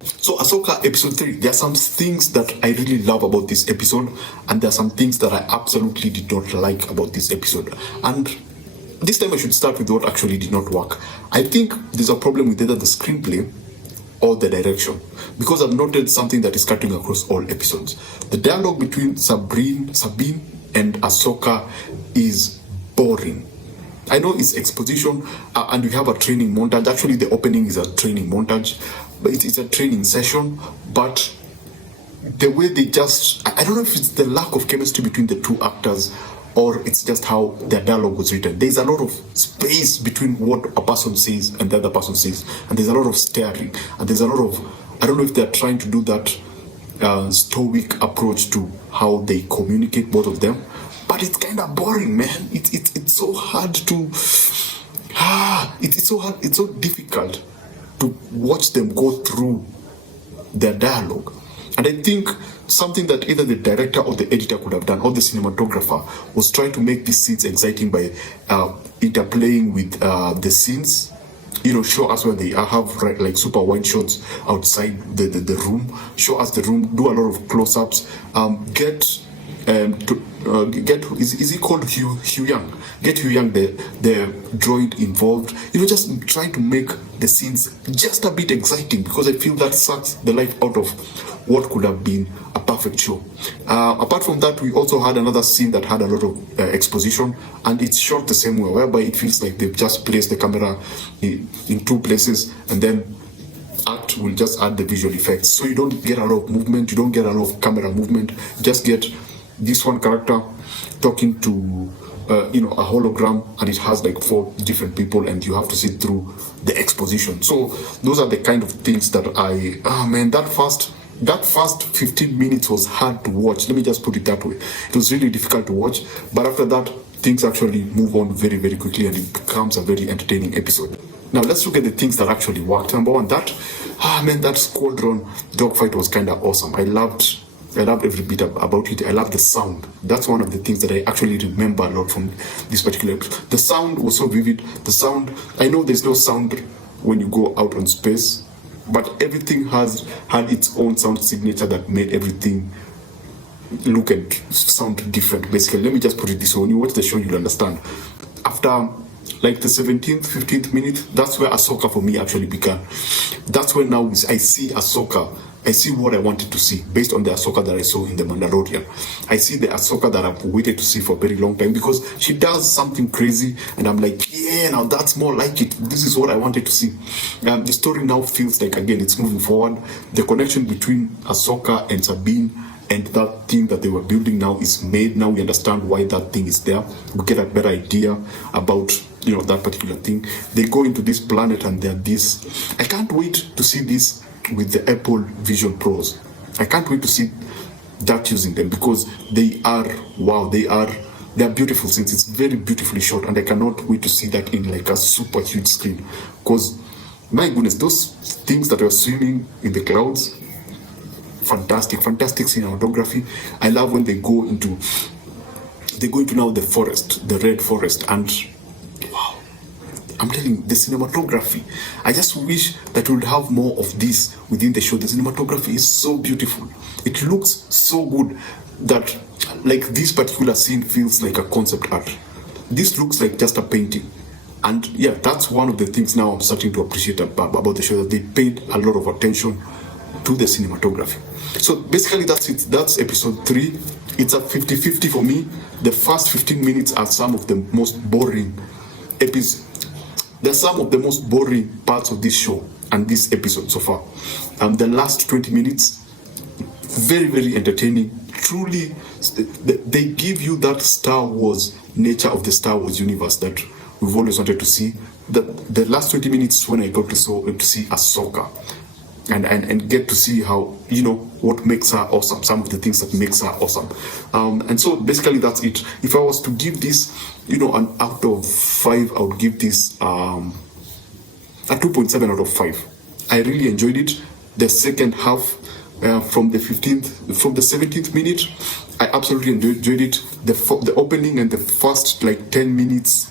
So Ahsoka episode 3, there are some things that I really love about this episode, and there are some things that I absolutely did not like about this episode. And this time I should start with what actually did not work. I think there's a problem with either the screenplay or the direction, because I've noted something that is cutting across all episodes. The dialogue between Sabine and Ahsoka is boring. I know it's exposition, and we have a training montage. Actually, the opening is a training montage, but it's a training session. But the way they I don't know if it's the lack of chemistry between the two actors, or it's just how their dialogue was written. There's a lot of space between what a person says and the other person says, and there's a lot of staring, and there's a lot of, I don't know if they're trying to do that stoic approach to how they communicate, both of them, but it's kind of boring, man. It's so hard to it's so hard, it's so difficult to watch them go through their dialogue. And I think something that either the director or the editor could have done, or the cinematographer, was trying to make these scenes exciting by interplaying with the scenes. You know, show us where they are, have like super wide shots outside the room, show us the room, do a lot of close-ups, get is he called Hugh Young? Get Hugh Young, the droid, involved. You know, just trying to make the scenes just a bit exciting, because I feel that sucks the life out of what could have been a perfect show. Apart from that, we also had another scene that had a lot of exposition, and it's shot the same way, whereby it feels like they've just placed the camera in two places, and then act will just add the visual effects. So you don't get a lot of movement, you don't get a lot of camera movement, you just get this one character talking to a hologram, and it has like 4 different people, and you have to sit through the exposition. So those are the kind of things that that first 15 minutes was hard to watch. Let me just put it that way. It was really difficult to watch, but after that, things actually move on very, very quickly, and it becomes a very entertaining episode. Now let's look at the things that actually worked. Number one, that squadron dogfight was kind of awesome. I loved every bit about it. I love the sound. That's one of the things that I actually remember a lot from this particular episode. The sound was so vivid. The sound, I know there's no sound when you go out on space, but everything had its own sound signature that made everything look and sound different. Basically, let me just put it this way: when you watch the show, you'll understand. After like the 17th, 15th minute, that's where Ahsoka for me actually began. That's when now I see Ahsoka. I see what I wanted to see based on the Ahsoka that I saw in The Mandalorian. I see the Ahsoka that I've waited to see for a very long time, because she does something crazy, and I'm like, yeah, now that's more like it. This is what I wanted to see. The story now feels like, again, it's moving forward. The connection between Ahsoka and Sabine and that thing that they were building now is made. Now we understand why that thing is there. We get a better idea about that particular thing. They go into this planet, and they're this. I can't wait to see this with the Apple Vision Pros. I can't wait to see that using them, because they are beautiful scenes. It's very beautifully shot, and I cannot wait to see that in like a super huge screen, because my goodness, those things that are swimming in the clouds, fantastic cinematography. I love when they go into now the forest, the red forest, and wow, I'm telling you, the cinematography, I just wish that we would have more of this within the show. The cinematography is so beautiful. It looks so good that like this particular scene feels like a concept art. This looks like just a painting. And yeah, that's one of the things now I'm starting to appreciate about the show, that they paid a lot of attention to the cinematography. So basically that's it. That's episode 3. It's a 50-50 for me. The first 15 minutes are some of the most boring episodes. They're some of the most boring parts of this show and this episode so far. The last 20 minutes, very, very entertaining. Truly, they give you that Star Wars nature of the Star Wars universe that we've always wanted to see. The last 20 minutes when I got to see Ahsoka and get to see how, what makes her awesome, some of the things that makes her awesome. And so basically that's it. If I was to give this, an out of 5, I would give this a 2.7 out of 5. I really enjoyed it. The second half, from the 17th minute, I absolutely enjoyed it. The opening and the first 10 minutes,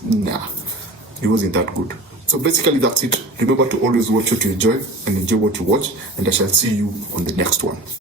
it wasn't that good. So basically that's it. Remember to always watch what you enjoy and enjoy what you watch, and I shall see you on the next one.